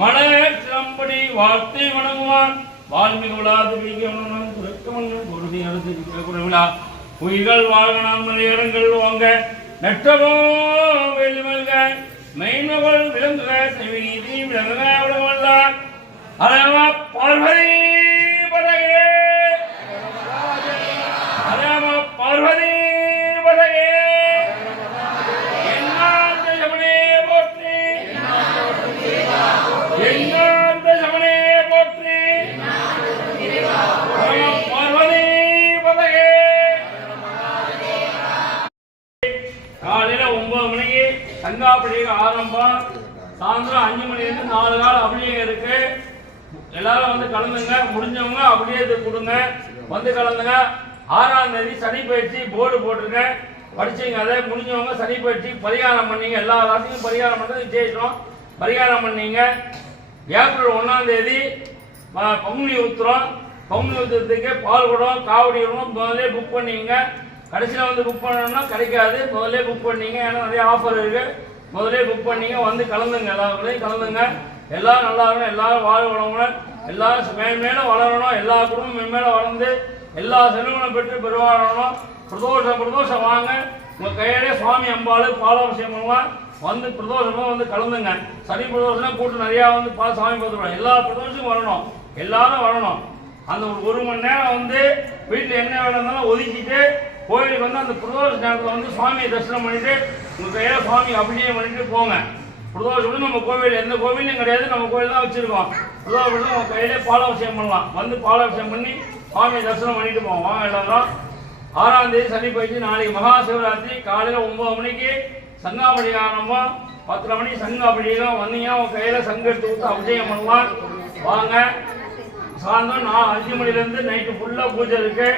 மலர் சிலம்படி வாழ்த்தை வணங்குவான் வால்மிகு குருதி அரசு குறைவிழா உயிர்கள் வாழ்கணம் நிலையரங்கள் வாங்க நெற்றமோ வெளிமல்க மெய்மகள் விளங்குக நீதி விளங்குக விளங்குவல்லார் அரவ பார்வதி பதையே அரவ பார்வதி பதையே என்னாந்த சமனே போற்றி என்னாந்த சமனே போற்றி பார்வதி பதையே. காலையில 9 மணிக்கு சங்காபிஷேகம் ஆரம்பம். சாயந்தரம் 5 மணிலேருந்து 4 நாள் அபிஷேகம் இருக்கு. எல்லாரும் வந்து கலந்துங்க. முடிஞ்சவங்க அப்படியே கொடுங்க, வந்து கலந்துங்க. 6ஆம் தேதி சனி பயிற்சி போர்டு போட்டிருக்க, படிச்சீங்க. அதை முடிஞ்சவங்க சனி பயிற்சி பரிகாரம் பண்ணீங்க. எல்லா ராசிக்கும் பரிகாரம் பண்ணுறது விசேஷம். பரிகாரம் பண்ணீங்க. ஏப்ரல் 1ஆம் தேதி பங்குனி உத்திரம். பங்குனி உத்திரத்துக்கு பால் குடம் காவடி குடம் முதல்ல புக் பண்ணிங்க. கடைசியில் வந்து புக் பண்ணணும்னா கிடைக்காது. முதல்ல புக் பண்ணீங்க, ஏன்னா நிறைய ஆஃபர் இருக்கு. முதல்ல புக் பண்ணீங்க, வந்து கலந்துங்க. எல்லாருடையும் கலந்துங்க. எல்லாரும் நல்லா இருக்கணும், எல்லாரும் வாழ வளமுடன், எல்லாரும் மேன்மேல வளரணும். எல்லா குடும்பம் மேன்மேல வளர்ந்து எல்லா செல்வங்களும் பெற்று பெருவாழணும். பிரதோஷம் வாங்க. உங்க கையிலே சுவாமி அம்பாள் பாலாபிஷேகம் பண்ணலாம். வந்து பிரதோஷமா வந்து கலந்துங்க. சனி பிரதோஷம் கூட்டம் நிறையா வந்து சாமி பார்த்துருவோம். எல்லா பிரதோஷமும் வரணும், எல்லாரும் வரணும். அந்த 1 மணி நேரம் வந்து வீட்டில் என்ன வேலை இருந்தாலும் ஒதுக்கிட்டு கோயிலுக்கு வந்து அந்த பிரதோஷ நேரத்தில் வந்து சுவாமியை தரிசனம் பண்ணிட்டு உங்கள் கையில் சுவாமி அபிஷேகம் பண்ணிட்டு போங்க. பிரதோஷம் நம்ம கோவில் எந்த கோவிலையும் கிடையாது, நம்ம கோவில் தான் வச்சிருக்கோம். பிரதோஷம் உங்கள் கையிலே பாலாபிஷேகம் பண்ணலாம். வந்து பாலாபிஷேகம் பண்ணி சுவாமியை தரிசனம் பண்ணிட்டு போவோம். வாங்க எல்லாரும். 6ஆம் தேதி சனி பயிற்சி. நாளைக்கு மகா சிவராத்திரி. காலையில் 9 மணிக்கு சங்காபடி ஆரம்பம். 10:30 மணிக்கு சங்காபடியும் வந்தீங்கன்னா உங்கள் கையில் சங்கம் எடுத்து கொடுத்து அபிஷேகம் பண்ணலாம். வாங்க. சாயந்தரம் 5 மணிலேருந்து நைட்டு ஃபுல்லாக பூஜை இருக்கு.